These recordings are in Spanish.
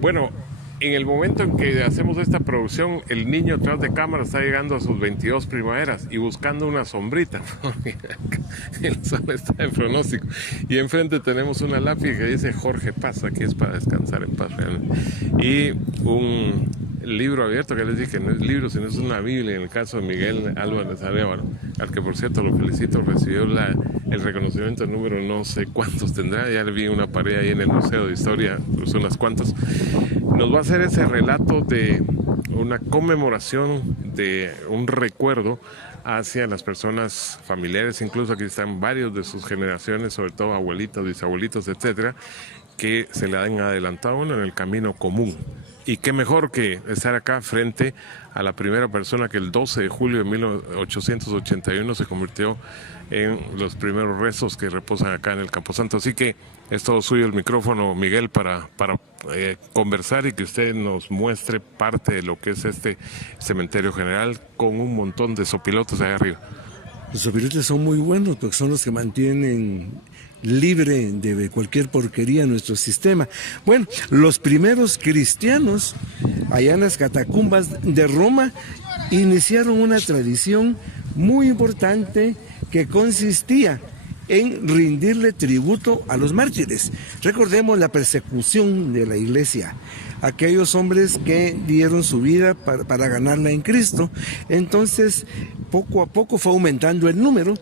Bueno, en el momento en que hacemos esta producción, el niño atrás de cámara está llegando a sus 22 primaveras y buscando una sombrita. El sol está en pronóstico. Y enfrente tenemos una lápiz que dice Jorge Paz, aquí es para descansar en paz realmente. Y un libro abierto que les dije, no es libro, sino es una Biblia, en el caso de Miguel Álvarez Arévalo, al que por cierto lo felicito, recibió el reconocimiento número no sé cuántos tendrá, ya le vi una pared ahí en el Museo de Historia, pues unas cuantas. Nos va a hacer ese relato de una conmemoración, de un recuerdo hacia las personas familiares, incluso aquí están varios de sus generaciones, sobre todo abuelitos, bisabuelitos, etcétera, que se le han adelantado en el camino común. Y qué mejor que estar acá frente a la primera persona que el 12 de julio de 1881 se convirtió en los primeros restos que reposan acá en el Camposanto. Así que es todo suyo el micrófono, Miguel, para conversar y que usted nos muestre parte de lo que es este cementerio general con un montón de sopilotes allá arriba. Los sopilotes son muy buenos porque son los que mantienen libre de cualquier porquería nuestro sistema. Bueno, los primeros cristianos allá en las catacumbas de Roma iniciaron una tradición muy importante que consistía en rendirle tributo a los mártires. Recordemos la persecución de la iglesia, aquellos hombres que dieron su vida para ganarla en Cristo. Entonces, poco a poco fue aumentando el número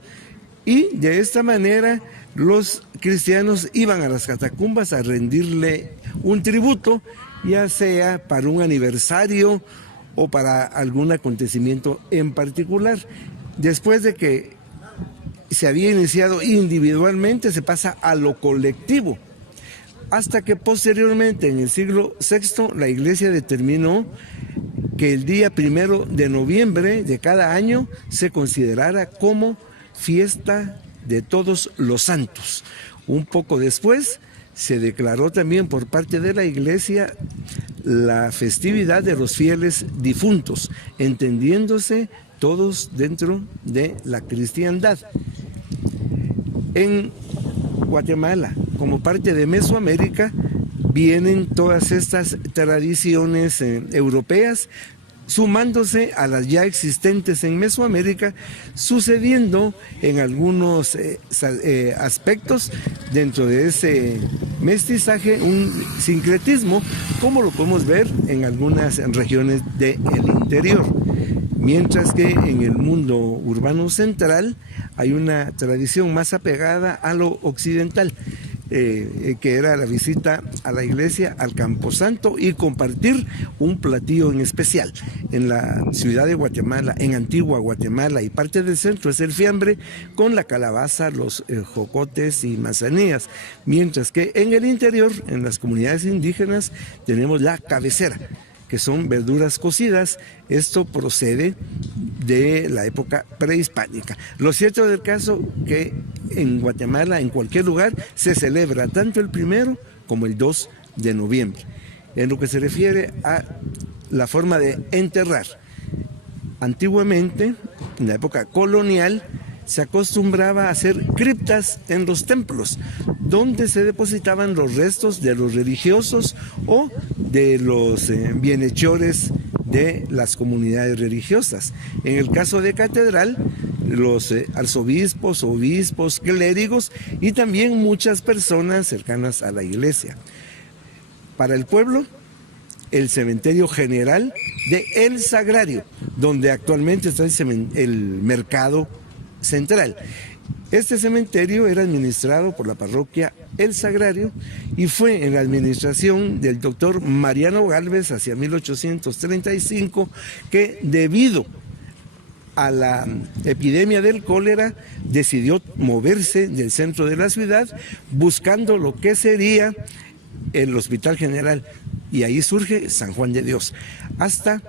y de esta manera los cristianos iban a las catacumbas a rendirle un tributo, ya sea para un aniversario o para algún acontecimiento en particular. Después de que se había iniciado individualmente, se pasa a lo colectivo, hasta que posteriormente, en el siglo VI, la iglesia determinó que el día 1 de noviembre de cada año se considerara como fiesta de todos los santos. Un poco después se declaró también por parte de la iglesia la festividad de los fieles difuntos, entendiéndose todos dentro de la cristiandad. En Guatemala, como parte de Mesoamérica, vienen todas estas tradiciones europeas, sumándose a las ya existentes en Mesoamérica, sucediendo en algunos aspectos dentro de ese mestizaje un sincretismo, como lo podemos ver en algunas regiones del interior. Mientras que en el mundo urbano central hay una tradición más apegada a lo occidental, que era la visita a la iglesia, al Camposanto y compartir un platillo en especial. En la ciudad de Guatemala, en Antigua Guatemala y parte del centro es el fiambre con la calabaza, los jocotes y manzanillas, mientras que en el interior, en las comunidades indígenas, tenemos la cabecera, que son verduras cocidas. Esto procede de la época prehispánica. Lo cierto del caso que en Guatemala, en cualquier lugar, se celebra tanto el 1 como el 2 de noviembre. En lo que se refiere a la forma de enterrar, antiguamente, en la época colonial, se acostumbraba a hacer criptas en los templos, donde se depositaban los restos de los religiosos o de los bienhechores de las comunidades religiosas. En el caso de catedral, los arzobispos, obispos, clérigos y también muchas personas cercanas a la iglesia. Para el pueblo, el cementerio general de El Sagrario, donde actualmente está el mercado central. Este cementerio era administrado por la parroquia El Sagrario y fue en la administración del doctor Mariano Gálvez hacia 1835 que, debido a la epidemia del cólera, decidió moverse del centro de la ciudad buscando lo que sería el Hospital General, y ahí surge San Juan de Dios, hasta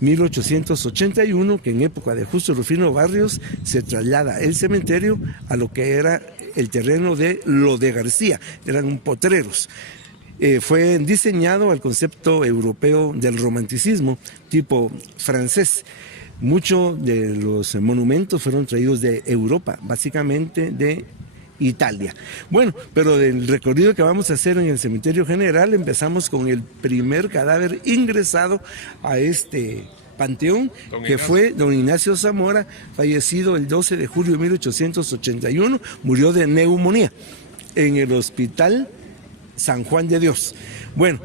1881, que en época de Justo Rufino Barrios se traslada el cementerio a lo que era el terreno de Lo de García, eran potreros. Fue diseñado al concepto europeo del romanticismo, tipo francés. Muchos de los monumentos fueron traídos de Europa, básicamente de Italia. Bueno, pero del recorrido que vamos a hacer en el cementerio general, empezamos con el primer cadáver ingresado a este panteón, que fue don Ignacio Zamora, fallecido el 12 de julio de 1881, murió de neumonía en el Hospital San Juan de Dios. Bueno,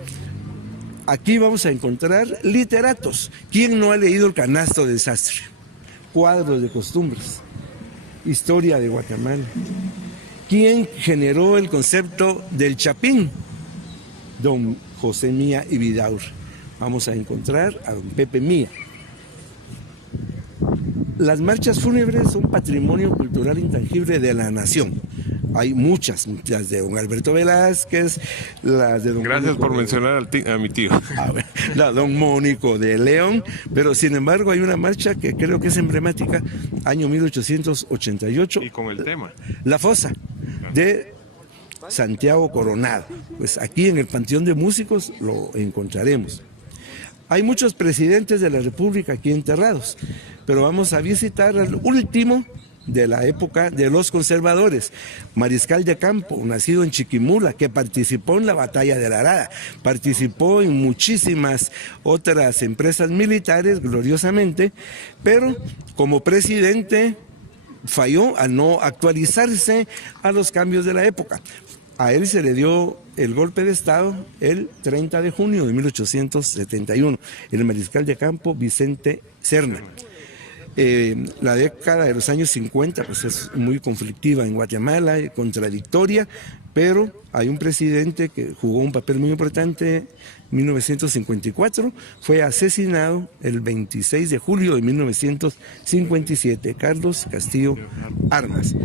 aquí vamos a encontrar literatos. ¿Quién no ha leído El canasto de sastre? Cuadros de costumbres, historia de Guatemala. ¿Quién generó el concepto del chapín? Don José Mía y Vidaur. Vamos a encontrar a don Pepe Mía. Las marchas fúnebres son patrimonio cultural intangible de la nación. Hay muchas, las de don Alberto Velázquez, las de don... Gracias por mencionar a mi tío. La don Mónico de León, pero sin embargo hay una marcha que creo que es emblemática, año 1888. Y con el tema. La fosa de Santiago Coronado. Pues aquí en el Panteón de Músicos lo encontraremos. Hay muchos presidentes de la República aquí enterrados, pero vamos a visitar al último de la época de los conservadores, mariscal de campo, nacido en Chiquimula, que participó en la batalla de la Arada, participó en muchísimas otras empresas militares gloriosamente, pero como presidente falló a no actualizarse a los cambios de la época. A él se le dio el golpe de Estado el 30 de junio de 1871, el mariscal de campo Vicente Serna. La década de los años 50 pues es muy conflictiva en Guatemala, contradictoria, pero hay un presidente que jugó un papel muy importante en 1954, fue asesinado el 26 de julio de 1957, Carlos Castillo Armas.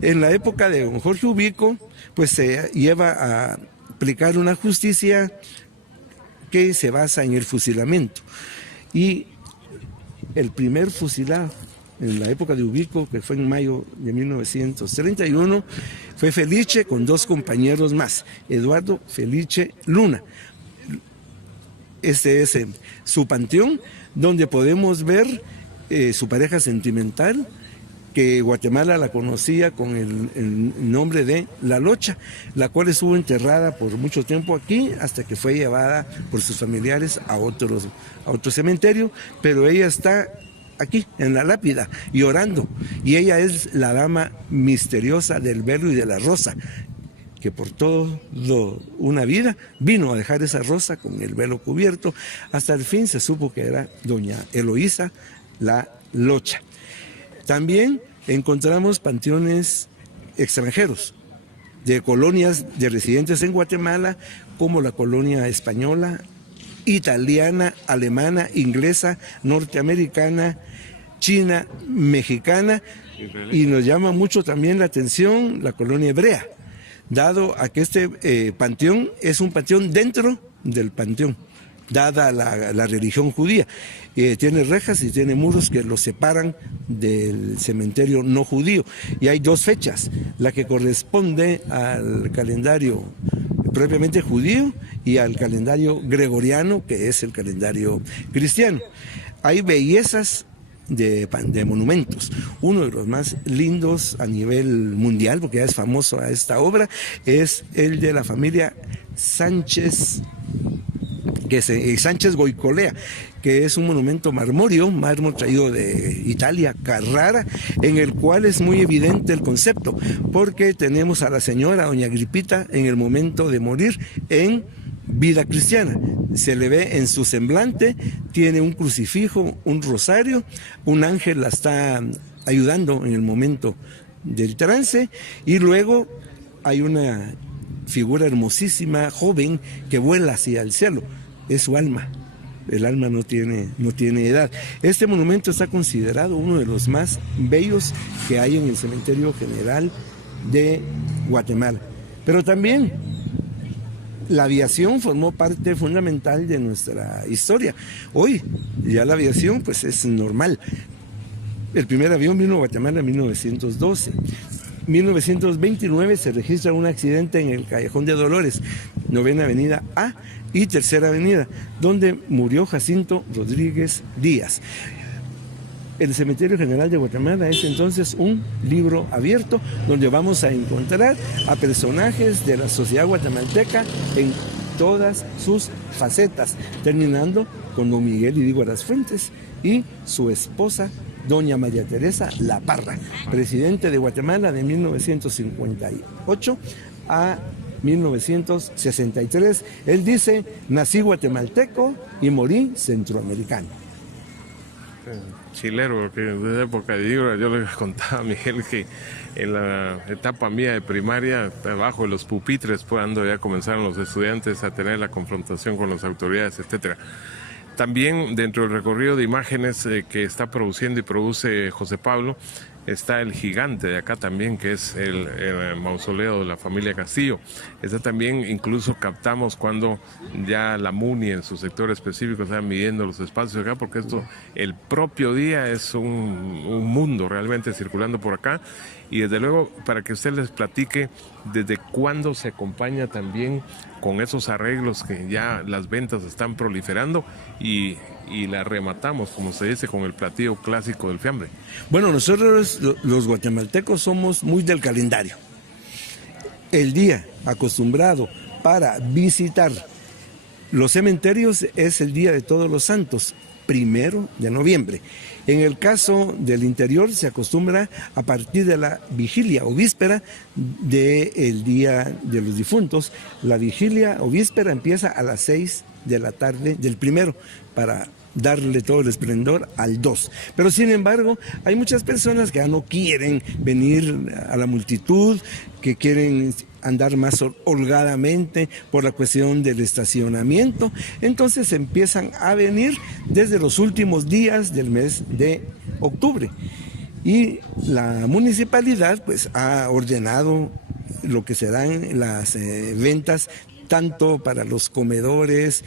En la época de don Jorge Ubico, pues se lleva a aplicar una justicia que se basa en el fusilamiento. Y el primer fusilado en la época de Ubico, que fue en mayo de 1931, fue Felice con dos compañeros más, Eduardo Felice Luna. Este es su panteón, donde podemos ver su pareja sentimental, que Guatemala la conocía con el nombre de La Locha, la cual estuvo enterrada por mucho tiempo aquí hasta que fue llevada por sus familiares a otro cementerio, pero ella está aquí en la lápida llorando, y ella es la dama misteriosa del velo y de la rosa, que por toda una vida vino a dejar esa rosa con el velo cubierto. Hasta el fin se supo que era doña Eloísa La Locha. También encontramos panteones extranjeros, de colonias de residentes en Guatemala, como la colonia española, italiana, alemana, inglesa, norteamericana, china, mexicana, y nos llama mucho también la atención la colonia hebrea, dado a que este panteón es un panteón dentro del panteón, dada la religión judía. Tiene rejas y tiene muros que lo separan del cementerio no judío. Y hay dos fechas, la que corresponde al calendario propiamente judío y al calendario gregoriano, que es el calendario cristiano. Hay bellezas de monumentos. Uno de los más lindos a nivel mundial, porque ya es famoso a esta obra, es el de la familia Sánchez Goicolea, que es un monumento marmóreo, mármol traído de Italia, Carrara, en el cual es muy evidente el concepto, porque tenemos a la señora doña Agripita en el momento de morir en vida cristiana. Se le ve en su semblante, tiene un crucifijo, un rosario, un ángel la está ayudando en el momento del trance, y luego hay una figura hermosísima, joven, que vuela hacia el cielo. Es su alma. El alma no tiene edad. Este monumento está considerado uno de los más bellos que hay en el Cementerio General de Guatemala. Pero también la aviación formó parte fundamental de nuestra historia. Hoy ya la aviación pues es normal. El primer avión vino a Guatemala en 1912. 1929 se registra un accidente en el Callejón de Dolores, 9ª Avenida A y 3ª Avenida, donde murió Jacinto Rodríguez Díaz. El Cementerio General de Guatemala es entonces un libro abierto donde vamos a encontrar a personajes de la sociedad guatemalteca en todas sus facetas, terminando con don Miguel Idígoras Fuentes y su esposa, doña María Teresa La Parra, presidente de Guatemala de 1958 a 1963. Él dice: nací guatemalteco y morí centroamericano. Chilero, porque desde la época de Idígoras yo le contaba a Miguel que en la etapa mía de primaria, abajo de los pupitres, cuando ya comenzaron los estudiantes a tener la confrontación con las autoridades, etcétera. También dentro del recorrido de imágenes que está produciendo y produce José Pablo, está el gigante de acá también, que es el mausoleo de la familia Castillo. Esta también incluso captamos cuando ya la MUNI en su sector específico está midiendo los espacios acá, porque esto el propio día es un mundo realmente circulando por acá. Y desde luego, para que usted les platique desde cuándo se acompaña también con esos arreglos que ya las ventas están proliferando y la rematamos, como se dice, con el platillo clásico del fiambre. Bueno, nosotros los guatemaltecos somos muy del calendario. El día acostumbrado para visitar los cementerios es el Día de Todos los Santos, 1 de noviembre. En el caso del interior se acostumbra a partir de la vigilia o víspera del Día de los Difuntos. La vigilia o víspera empieza a las 6 de la tarde del 1 para darle todo el esplendor al 2. Pero sin embargo, hay muchas personas que ya no quieren venir a la multitud, que quieren andar más holgadamente por la cuestión del estacionamiento. Entonces empiezan a venir desde los últimos días del mes de octubre. Y la municipalidad pues ha ordenado lo que serán las ventas tanto para los comedores,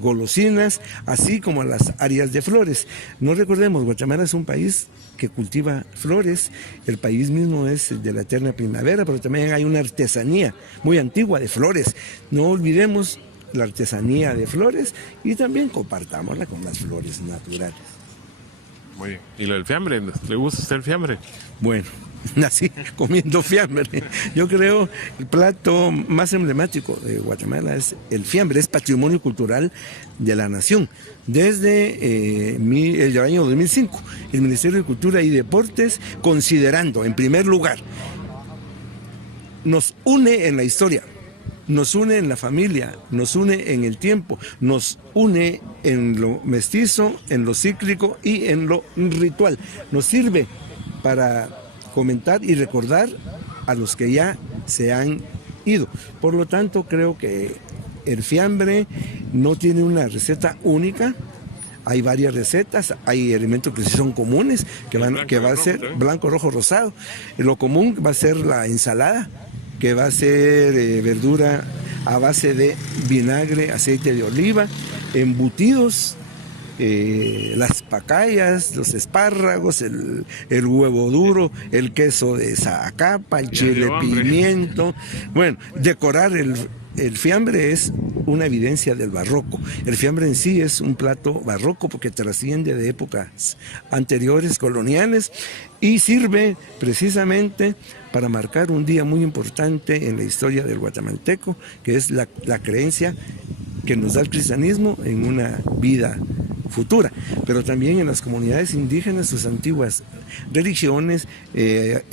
golosinas, así como las áreas de flores. No recordemos, Guatemala es un país que cultiva flores, el país mismo es de la eterna primavera, pero también hay una artesanía muy antigua de flores. No olvidemos la artesanía de flores y también compartámosla con las flores naturales. Muy bien. ¿Y lo del fiambre? ¿Le gusta a usted el fiambre? Bueno, nací comiendo fiambre. Yo creo el plato más emblemático de Guatemala es el fiambre, es patrimonio cultural de la nación. Desde el año 2005, el Ministerio de Cultura y Deportes, considerando en primer lugar, nos une en la historia, nos une en la familia, nos une en el tiempo, nos une en lo mestizo, en lo cíclico y en lo ritual. Nos sirve para comentar y recordar a los que ya se han ido. Por lo tanto, creo que el fiambre no tiene una receta única. Hay varias recetas, hay elementos que sí son comunes, que va a ser blanco, rojo, rosado. Lo común va a ser la ensalada, que va a ser verdura a base de vinagre, aceite de oliva, embutidos, las pacayas, los espárragos, el huevo duro, el queso de Zacapa, el chile pimiento. Bueno, decorar el fiambre es una evidencia del barroco. El fiambre en sí es un plato barroco porque trasciende de épocas anteriores, coloniales, y sirve precisamente para marcar un día muy importante en la historia del guatemalteco, que es la creencia que nos da el cristianismo en una vida futura, pero también en las comunidades indígenas, sus antiguas religiones,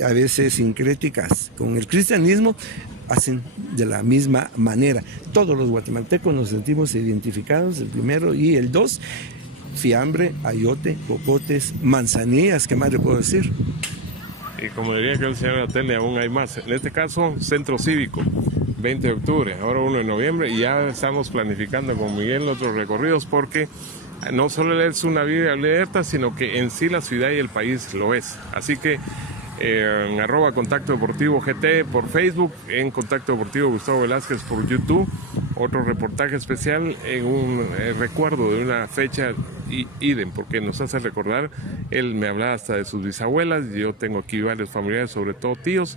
a veces sincréticas con el cristianismo, hacen de la misma manera. Todos los guatemaltecos nos sentimos identificados, el 1 y el 2, fiambre, ayote, cocotes, manzanillas, ¿qué más le puedo decir? Y como diría que el señor Atene, aún hay más. En este caso, Centro Cívico, 20 de octubre, ahora 1 de noviembre, y ya estamos planificando con Miguel otros recorridos porque no solo es una Biblia abierta, sino que en sí la ciudad y el país lo es. Así que en @Contacto Deportivo GT por Facebook, en Contacto Deportivo Gustavo Velázquez por YouTube, otro reportaje especial en un recuerdo de una fecha idem, porque nos hace recordar, él me hablaba hasta de sus bisabuelas, yo tengo aquí varios familiares, sobre todo tíos.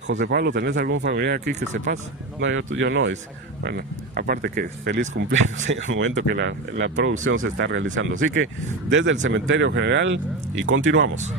José Pablo, ¿tenés algún familiar aquí que sepas? No, yo no, dice. Bueno, Aparte que feliz cumpleaños en el momento que la producción se está realizando. Así que desde el Cementerio General y continuamos.